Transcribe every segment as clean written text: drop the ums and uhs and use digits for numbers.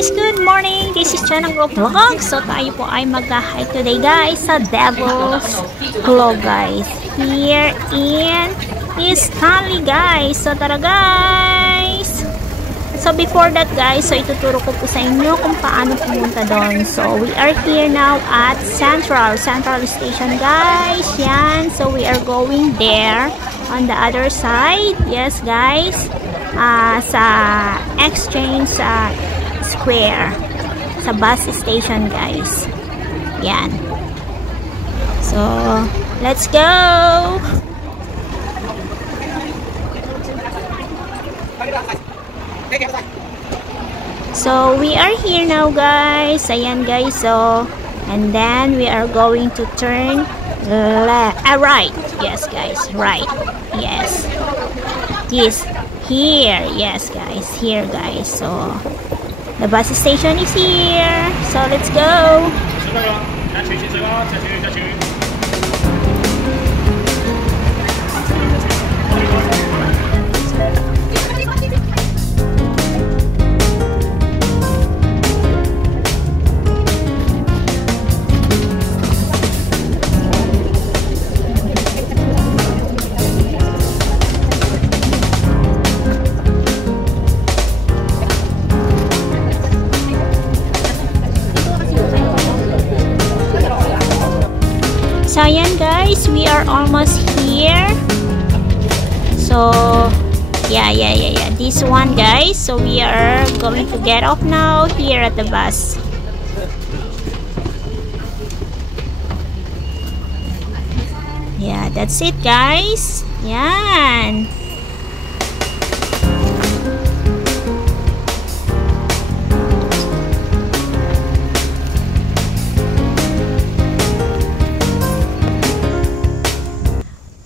guys! Good morning! This is Channel Group Vlog. So tayo po ay mag-hike today guys sa Devil's Claw guys. Here in Stanley guys. So tara guys! So before that guys, so ituturo ko po sa inyo kung paano pumunta doon. So we are here now at Central Station guys. Yan. So we are going there on the other side. Yes guys. Sa Exchange Square. Sa bus station guys. Yan. So let's go! So we are here now guys. Ayan guys. So and then we are going to turn right. Yes guys, right. Yes. This here. Yes guys, here guys. So the bus station is here. So let's go. So ayan guys, we are almost here. So yeah, this one guys. So we are going to get off now here at the bus. Yeah, that's it guys. Yan.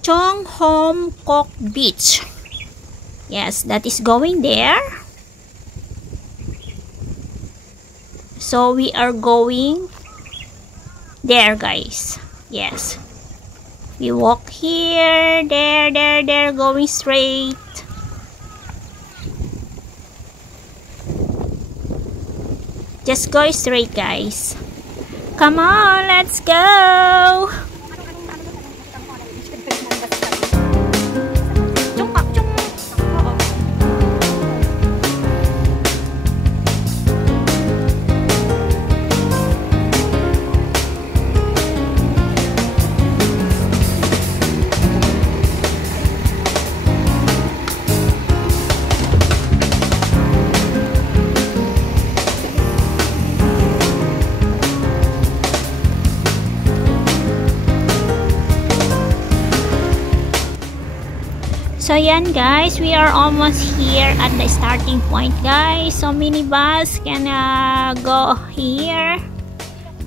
Chong Hom Kok Beach. Yes, that is going there. So we are going there guys. Yes. We walk here, there, going straight. Just go straight guys. Come on, let's go. So yan guys, we are almost here at the starting point guys. So minibus can go here.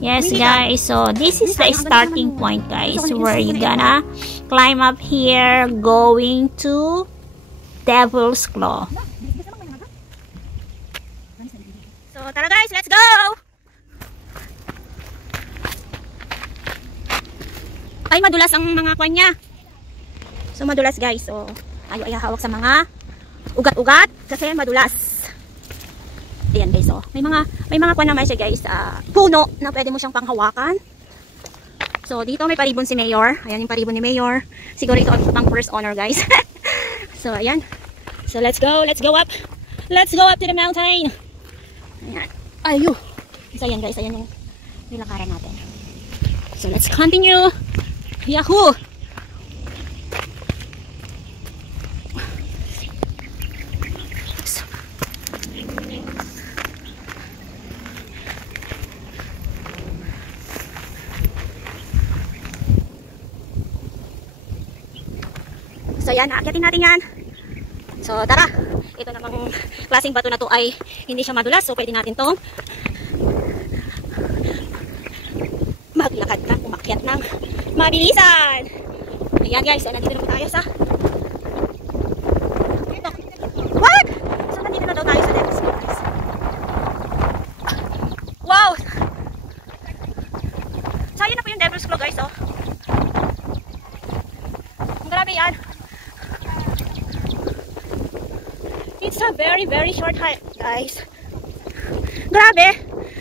Yes guys, so this is the starting point guys, where you gonna climb up here going to Devil's Claw. So tara guys, let's go! Ay madulas ang mga kwan niya. So madulas guys, so ayaw ay hawak sa mga ugat-ugat kasi madulas. Ayan guys, so may mga kuwan naman siya guys, puno na pwede mo siyang panghawakan. So dito may paribon si Mayor. Ayan yung paribon ni Mayor. Siguro ito ang first honor guys. So ayan. So let's go up. Let's go up to the mountain. Ayan. Ayo. So ayan guys, ayan yung nilakaran natin. So let's continue. Yahoo! So yan, aakyatin natin yan. So tara, ito namang klaseng bato na to ay hindi siya madulas. So pwede natin tong maglakad na, umakyat ng mabilisan. Ayan guys, nandito na po tayo sa ito. What? So nandito na daw tayo sa Devil's Claw guys. Wow! So yun na po yung Devil's Claw guys, oh. Grabe yan. It's a very short hike guys. Grabe!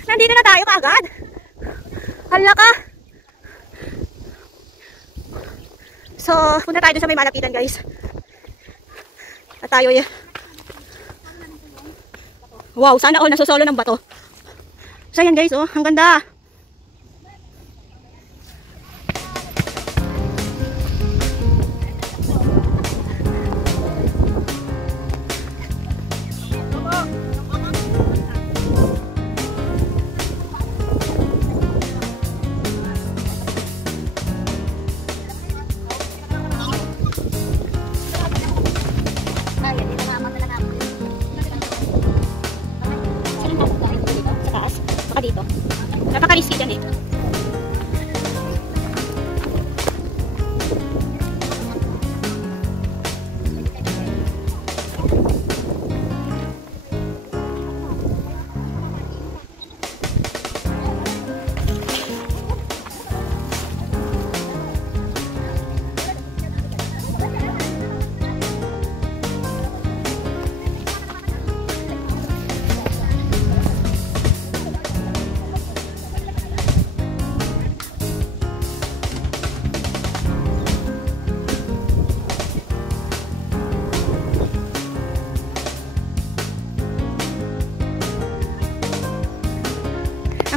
Nandito na tayo kaagad. Hala ka! So, punta tayo sa may malapitan guys. At tayo eh. Wow, sana all nasusolo ng bato. So yan guys, oh, ang ganda. Dito. Napaka-risky dyan eh.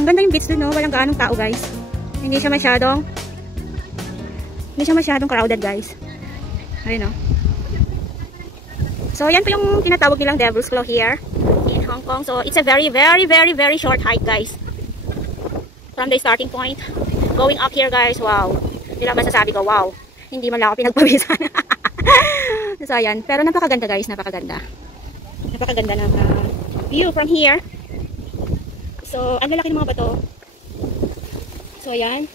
Ang ganda yung beach dun, no? Walang gaanong tao, guys. Hindi siya masyadong crowded, guys. Ayun, no? So, yan po yung tinatawag nilang Devil's Claw here in Hong Kong. So, it's a very, very, very, very short hike, guys. From the starting point, going up here, guys. Wow. Hindi lang masasabi ko, wow. Hindi man lang ako pinagpawisan. So, ayan. Pero napakaganda, guys. Napakaganda. Napakaganda ng view from here. So, ang lalaki ng mga bato. So, ayan.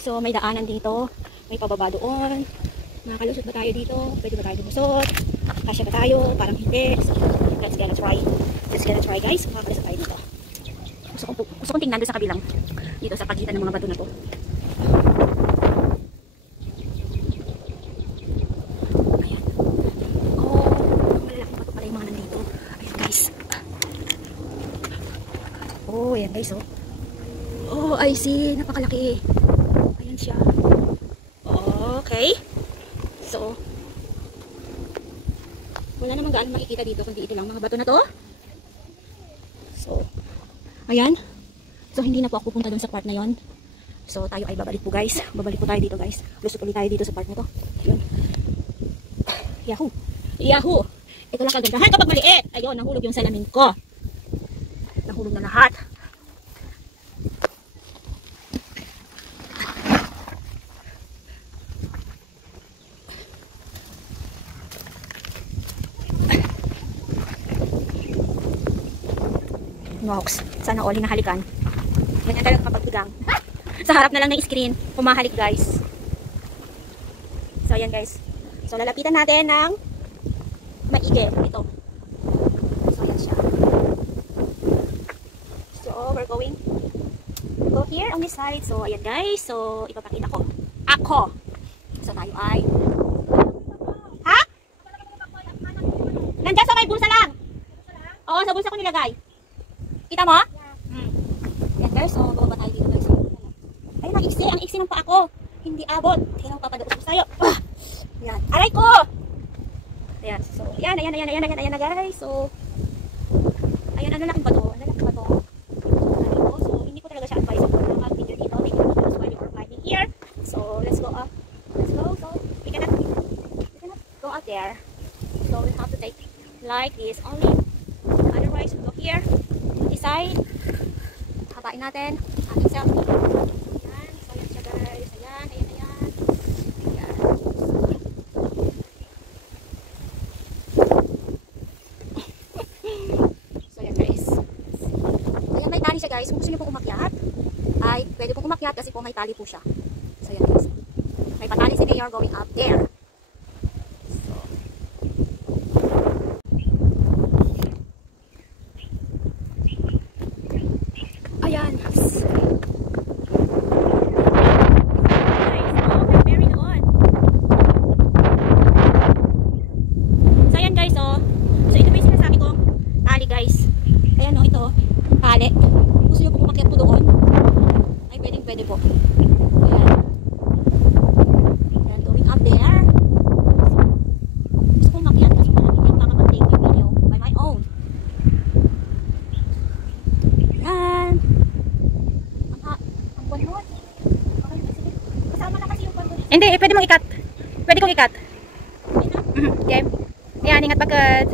So, may daanan dito. May pababa doon. Makakalusot ba tayo dito? Pwede ba tayo lumusot? Kasya ba tayo? Parang hindi. So, let's gonna try. Let's gonna try, guys. Makakalusot tayo dito. Gusto kong tingnan doon sa kabilang. Dito sa pagitan ng mga bato na to. Ayan. Oh, malalaking bato pala yung mga nandito. Ayan, guys. Oh, ayan guys, oh. Oh, I see. Napakalaki. Ayan siya. Okay. So, wala namang gaano makikita dito kundi ito lang mga bato na to. So, ayan. So, hindi na po ako pupunta dun sa part na yon. So, tayo ay babalik po guys. Babalik po tayo dito guys. Lusot ulit tayo dito sa part na to. Ayun. Yahoo! Yahoo! Ito lang kagandahan kapag maliit. Ayun, nahulog yung salamin ko. Nahulog na lahat. Nox, sana all hinahalikan. Ganyan talaga kapag bigang. Sa harap na lang ng screen, pumahalik guys. So ayan guys. So lalapitan natin ng maigi. Ito. So ayan siya. So we're going to go here on this side. So ayan guys. So ipapakita ko. Ako. So tayo ay. Ha? Nandiyan sa may bulsa lang. Oo, sa bulsa ko nilagay. Kita mo? Yan guys, so bababa tayo dito guys. Ayun ang iksi ng paa ko. Hindi abot. Kailangan papadoos ko sa'yo. Yan. Aray ko! Ayan. So, ayan na guys. So, ayan, ang lalaking bato. Ang lalaking bato. So, hindi ko talaga siya advisable na mag-video dito. Maybe because while you are climbing here. So, let's go up. Let's go. So, we cannot go out there. So, we have to take like this only. Otherwise, we go here. Side. Habain natin ating selfie. Ayan. So, yan siya guys. Ayan. Ayan. So, yan guys. Ayan, may tali siya guys. Kung gusto niyo pong umakyat, ay pwede pong umakyat kasi po may tali po siya. So, yan guys. May patali si Mayor going up there. Ayan. So ayan guys, oh. So ito yung sinasabi kong tali guys. Ayan oh, ito. tanghali. Gusto nyo po umakyat po doon? Ay, pwede po. Ayan. Ayan, going up there. Gusto ko umakyat kasi malaki yan. Makapag-take yung video by my own. Ayan. Ang buwan-buwan. Kasama na kasi yung buwan-buwan. Hindi, pwede mong ikat. Pwede kong ikat. Okay. Ayan, ingat pagkat.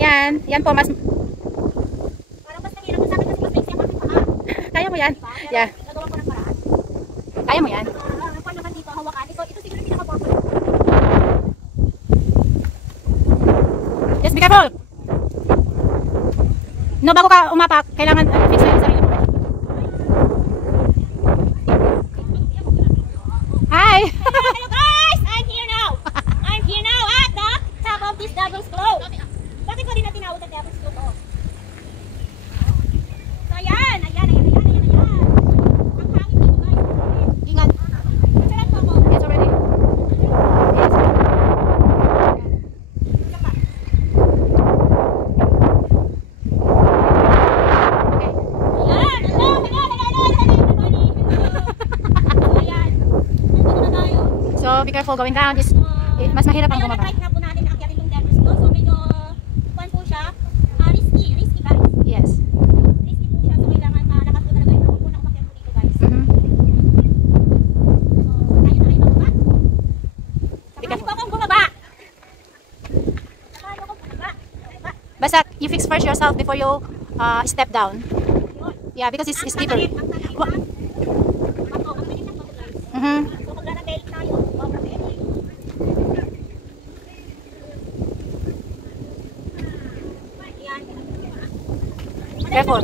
Ayan, yan po mas. Parang mas nahirap sa akin kasi mas maiksi ang aking paa. Kaya mo yan? Yeah. Nagawa ko ng paraan. Kaya mo yan? Paano naman dito hawakan? Ito siguro pinaka-purple. Just be careful! No, bago ka umapak, kailangan fix na yung sarili mo. Hi! Hello guys! I'm here now! I'm here now at the top of this Devil's Globe. Bakit ko din na tinawag na Devil's Globe? Oh. So ayan! Ang hangin dito guys. Ingat! Masarap po ako. Yes, already. Yes. Okay. Ayan! Hello everybody! So ayan. Nandito na tayo. So be careful going down. Mas mahirap ang bumaba. Ayun, na-try na po natin na akyatin yung Devil's Globe. So medyo fun po siya. Risky guys. Yes. Risky po siya. So kailangan malakas po talaga yung huwag po na umakyat po dito guys. So tayo na kayo bumaba. Sakahan po akong bumaba. Sakahan akong bumaba. Basta you fix first yourself before you step down. Yeah, because it's deeper. Ang talim ng bago guys. So maglalagay tayo. Careful.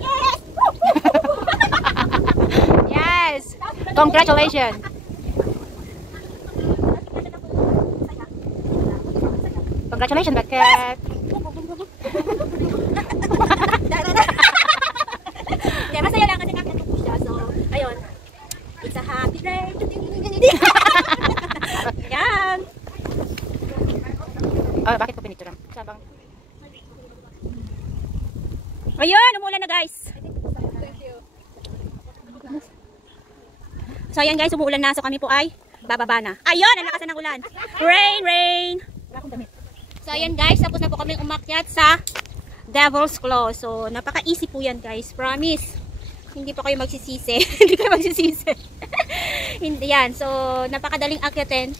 Yes! Yes! Congratulations! Congratulations, Bucket! Kaya masaya lang kasi kakatong po siya. So, ayun. It's a happy day. Yan! Oh, bakit ko pinicturean? Sabang. Ayun, umulan na guys. So ayan guys, umuulan na. So kami po ay bababa na. Ayun, ang lakas ng ulan. Rain! So ayan guys, tapos na po kami umakyat sa Devil's Claw. So napaka-easy po yan guys. Promise. Hindi pa kayo magsisisi. Hindi kayo magsisisi. Hindi yan. So napakadaling akyatin.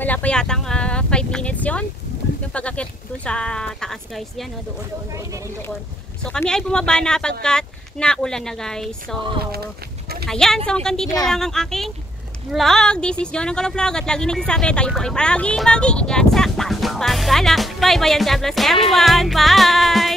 Wala pa yatang 5 minutes yon. Yung pag-akit doon sa taas guys, yan o, doon. So kami ay bumaba na pagkat naulan na guys. So ayan, so hanggang dito na lang ang aking vlog. This is John ang Kalo Vlog at lagi nagsasabi tayo po ay palaging mag-iingat sa ating pagkala. Bye bye and God bless everyone. Bye!